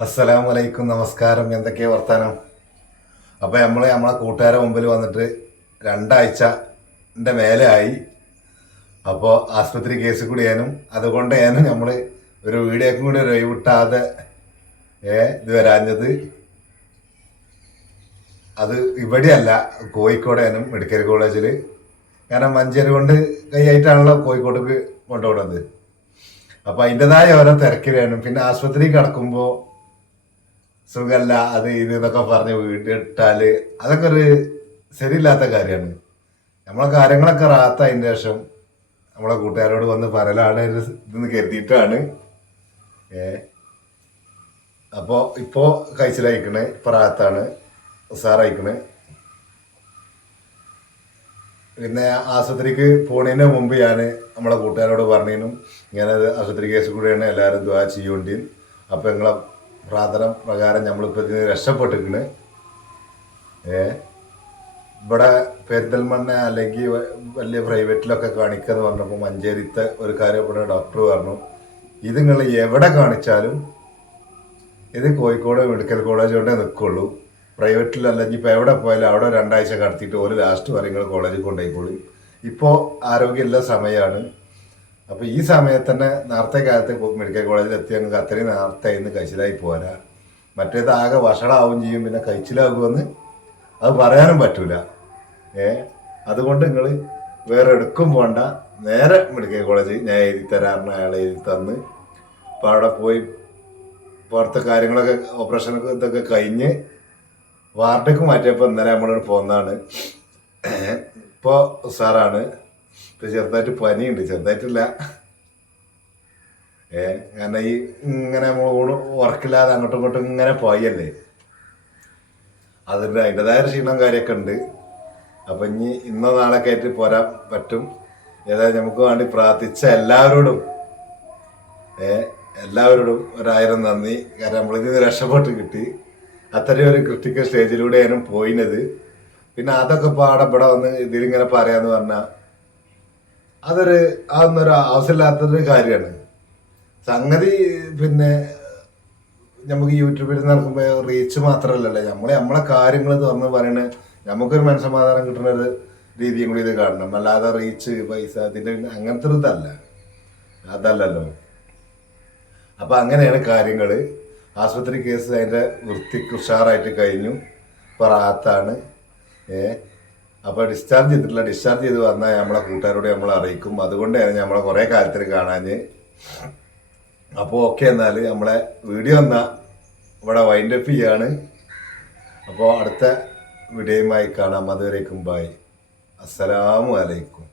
അസ്സലാമലൈക്കും, നമസ്കാരം. എന്തൊക്കെയാ വർത്താനം? അപ്പോൾ നമ്മളെ കൂട്ടുകാരെ മുമ്പിൽ വന്നിട്ട് 2 ആഴ്ചൻ്റെ മേലെ ആയി. അപ്പോൾ ആസ്പത്രി കേസ് കൂടി ഞാനും അതുകൊണ്ട് നമ്മൾ ഒരു വീഡിയോക്കും കൂടി ഒരു ഒഴിവിട്ടാതെ ഇത് വരാഞ്ഞത്. അത് ഇവിടെയല്ല, കോഴിക്കോട് മെഡിക്കൽ കോളേജിൽ. കാരണം മഞ്ചേരി കൊണ്ട് കൈയായിട്ടാണല്ലോ കോഴിക്കോട്ടേക്ക് കൊണ്ടുപോകുന്നത്. അപ്പോൾ അതിൻ്റെതായ ഓരോ തിരക്കിലാണ്. പിന്നെ ആസ്പത്രി കിടക്കുമ്പോൾ സുഖമല്ല, അത് ഇത് എന്നൊക്കെ പറഞ്ഞ് വീട്ടിട്ടാൽ അതൊക്കെ ഒരു ശരിയില്ലാത്ത കാര്യമാണ്. നമ്മളെ കാര്യങ്ങളൊക്കെ റാത്തതിന് ശേഷം നമ്മളെ കൂട്ടുകാരോട് വന്ന് പറയലാണ് ഇതെന്ന് കരുതിയിട്ടാണ്. അപ്പോൾ ഇപ്പോൾ കഴിച്ചിലയക്കണ്, ഇപ്പോൾ റാത്താണ്, ഉസാറയക്കണ്. പിന്നെ ആശുപത്രിക്ക് പോണതിന് മുമ്പ് ഞാൻ നമ്മളെ കൂട്ടുകാരോട് പറഞ്ഞതിനും ഇങ്ങനെ ആശുപത്രി കേസ് കൂടിയാണ്, എല്ലാവരും ദുആ ചെയ്യേണ്ടി. അപ്പോൾ നിങ്ങളെ പ്രാർത്ഥന പ്രകാരം നമ്മളിപ്പോൾ ഇതിന് രക്ഷപ്പെട്ടിരിക്കണ്. ഇവിടെ പെരിന്തൽമണ്ണ അല്ലെങ്കിൽ വലിയ പ്രൈവറ്റിലൊക്കെ കാണിക്കാന്ന് പറഞ്ഞപ്പോൾ മഞ്ചേരിത്തെ ഒരു കാര്യം ഇവിടെ ഡോക്ടർ പറഞ്ഞു, ഇത് നിങ്ങൾ എവിടെ കാണിച്ചാലും ഇത് കോഴിക്കോട് മെഡിക്കൽ കോളേജ് കൊണ്ടേ നിൽക്കുള്ളൂ. പ്രൈവറ്റിൽ അല്ലെങ്കിൽ ഇപ്പോൾ എവിടെ പോയാലും അവിടെ 2 ആഴ്ച കടത്തിയിട്ട് ഒരു ലാസ്റ്റ് വരെ നിങ്ങൾ കോളേജിൽ കൊണ്ടുപോയിക്കോളും. ഇപ്പോൾ ആരോഗ്യമുള്ള സമയമാണ്. അപ്പോൾ ഈ സമയത്ത് തന്നെ നേരത്തെ കാലത്ത് മെഡിക്കൽ കോളേജിൽ എത്തി ഞങ്ങൾക്ക് അത്രയും നേരത്തെ ഇന്ന് കഴിച്ചിലായി പോരാ. മറ്റേത് ആകെ വഷളാവും ചെയ്യും, പിന്നെ കഴിച്ചിലാകുമെന്ന് അത് പറയാനും പറ്റൂല. അതുകൊണ്ട് നിങ്ങൾ വേറെ എടുക്കും പോണ്ട, നേരെ മെഡിക്കൽ കോളേജ് ഞാൻ എഴുതി തരാറിന് അയാളെ എഴുതി തന്ന്. അപ്പോൾ അവിടെ പോയി പുറത്തെ കാര്യങ്ങളൊക്കെ ഓപ്പറേഷനൊക്കെ ഇതൊക്കെ കഴിഞ്ഞ് വാർഡേക്ക് മാറ്റിയപ്പോൾ ഇന്നലെ നമ്മളോട് പോകുന്നതാണ്. ഇപ്പോൾ ഉസാറാണ്. ഇപ്പം ചെറുതായിട്ട് പനിയുണ്ട്, ചെറുതായിട്ടില്ല. കാരണം ഈ ഇങ്ങനെ നമ്മൾ ഉറക്കില്ലാതെ അങ്ങോട്ടും ഇങ്ങോട്ടും ഇങ്ങനെ പോയല്ലേ, അതിൻ്റെതായ ക്ഷീണം കാര്യമൊക്കെ ഉണ്ട്. അപ്പം ഇനി ഇന്നോ നാളൊക്കെ ആയിട്ട് പോരാൻ പറ്റും. ഏതായാലും നമുക്ക് വേണ്ടി പ്രാർത്ഥിച്ച എല്ലാവരോടും 1000 നന്ദി. കാരണം നമ്മളിത് രക്ഷപ്പെട്ട് കിട്ടി. അത്രയും ഒരു ക്രിട്ടിക്കൽ സ്റ്റേജിലൂടെയാണ് പോയിനത്. പിന്നെ അതൊക്കെ പാടെ ഇവിടെ വന്ന് ഇതിലിങ്ങനെ പറയാന്ന് പറഞ്ഞാൽ അതൊന്നൊരു ആവശ്യമില്ലാത്തൊരു കാര്യമാണ് സംഗതി. പിന്നെ നമുക്ക് യൂട്യൂബിൽ നടക്കുമ്പോൾ റീച്ച് മാത്രമല്ലല്ലോ, നമ്മളെ കാര്യങ്ങൾ തുറന്ന് പറയണ നമുക്കൊരു മനസ്സമാധാനം കിട്ടുന്ന ഒരു രീതിയും കൂടി ഇത് കാണണം. അല്ലാതെ റീച്ച് പൈസ ഇതിൻ്റെ അങ്ങനത്തെ ഒരു അതല്ലല്ലോ. അപ്പം അങ്ങനെയാണ് കാര്യങ്ങൾ. ആശുപത്രി കേസ് അതിൻ്റെ വൃത്തിക്ക് ഉഷാറായിട്ട് കഴിഞ്ഞു, ഇപ്പോൾ റാത്താണ്. അപ്പോൾ ഡിസ്ചാർജ് ചെയ്തിട്ടില്ല. ഡിസ്ചാർജ് ചെയ്ത് വന്നാൽ നമ്മളെ കൂട്ടുകാരോട് നമ്മൾ അറിയിക്കും. അതുകൊണ്ടാണ് നമ്മളെ കുറേ കാലത്തിന് കാണാഞ്ഞ്. അപ്പോൾ ഓക്കെ, എന്നാൽ നമ്മളെ വീഡിയോ എന്നാൽ ഇവിടെ വൈൻഡപ്പ് ചെയ്യാണ്. അപ്പോൾ അടുത്ത വീഡിയോയുമായി കാണാം. അതുവരേക്കും ബൈ. അസ്സലാമു അലൈക്കും.